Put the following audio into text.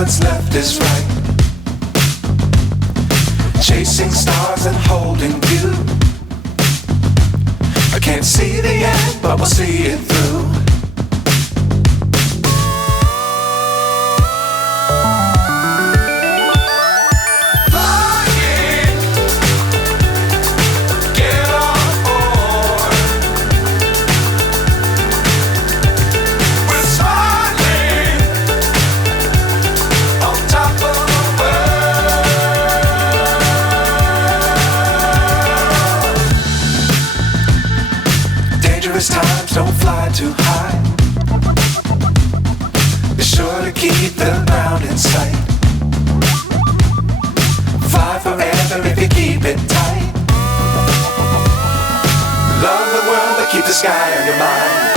what's left is right. Chasing stars and holding you. I can't see the end, but we'll see it through. Times don't fly too high. Be sure to keep the ground in sight. Fly forever if you keep it tight. Love the world but keep the sky on your mind.